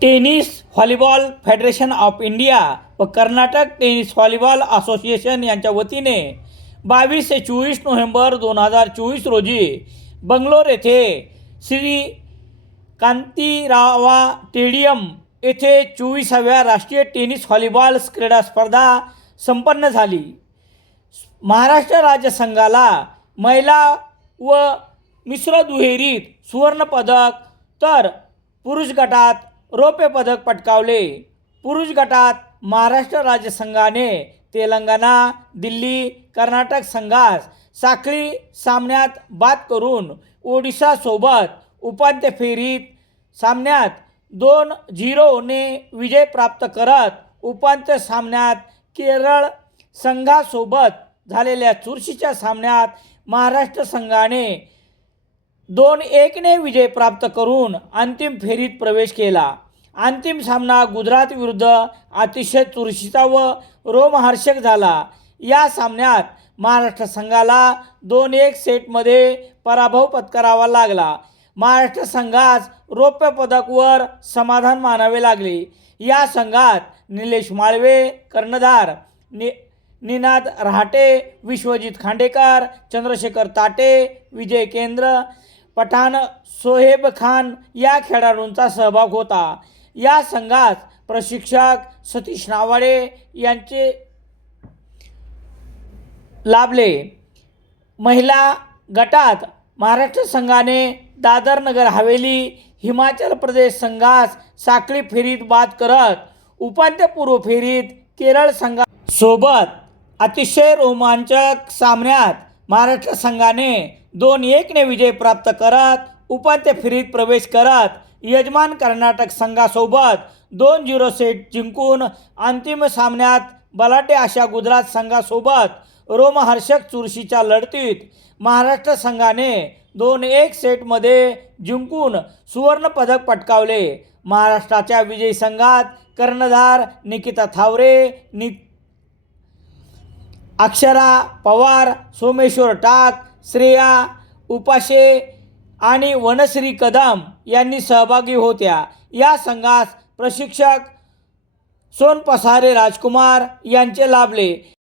Tennis volleyball federation of India व Karnataka tennis volleyball association यांच्या वतीने बावीस ते चोवीस नोव्हेंबर दोन हजार चोवीस रोजी बंगलोर येथे श्री कांतीरावा स्टेडियम येथे चोवीसाव्या राष्ट्रीय टेनिस व्हॉलीबॉल क्रीडा स्पर्धा संपन्न झाली. महाराष्ट्र राज्य संघाला महिला व मिश्र दुहेरीत सुवर्णपदक तर पुरुष गटात रौप्य पदक पटकावले. पुरुष गटात महाराष्ट्र राज्य संघाने तेलंगणा दिल्ली कर्नाटक संघास साखळी सामन्यात बाद करून ओडिशासोबत उपांत्य फेरीत सामन्यात दोन झिरोने विजय प्राप्त करत उपांत्य सामन्यात केरळ संघासोबत झालेल्या चुरशीच्या सामन्यात महाराष्ट्र संघाने दोन एकने विजय प्राप्त करून अंतिम फेरीत प्रवेश केला. अंतिम सामना गुजरात विरुद्ध अतिशय चुरशीचा व रोमहर्षक झाला. या सामन्यात महाराष्ट्र संघाला दोन एक सेटमध्ये पराभव पत्करावा लागला. महाराष्ट्र संघास रौप्य पदकवर समाधान मानावे लागले. या संघात निलेश माळवे कर्णधार नि निनाद रहाटे विश्वजित खांडेकर चंद्रशेखर ताटे विजय केंद्र पठाण सोहेब खान या खेळाडूंचा सहभाग होता. या संघात प्रशिक्षक सतीश नावाडे यांचे लाभले. महिला गटात महाराष्ट्र संघाने दादर नगर हवेली हिमाचल प्रदेश संघास साखळी फेरीत बाद करत उपांत्यपूर्व फेरीत केरळ संघा सोबत अतिशय रोमांचक सामन्यात महाराष्ट्र संघाने दोन एकने विजय प्राप्त करत उपांत्य फेरीत प्रवेश करत यजमान कर्नाटक संघासोबत दोन झिरो सेट जिंकून अंतिम सामन्यात बलाटे अशा गुजरात संघासोबत रोमहर्षक चुरशीच्या लढतीत महाराष्ट्र संघाने दोन एक सेटमध्ये जिंकून सुवर्णपदक पटकावले. महाराष्ट्राच्या विजयी संघात कर्णधार निकिता थावरे नि अक्षरा पवार सोमेश्वर टाक श्रेया उपाशे आणि वनश्री कदम यांनी सहभागी होत्या. या संघास प्रशिक्षक सोनपसारे राजकुमार यांचे लाभले.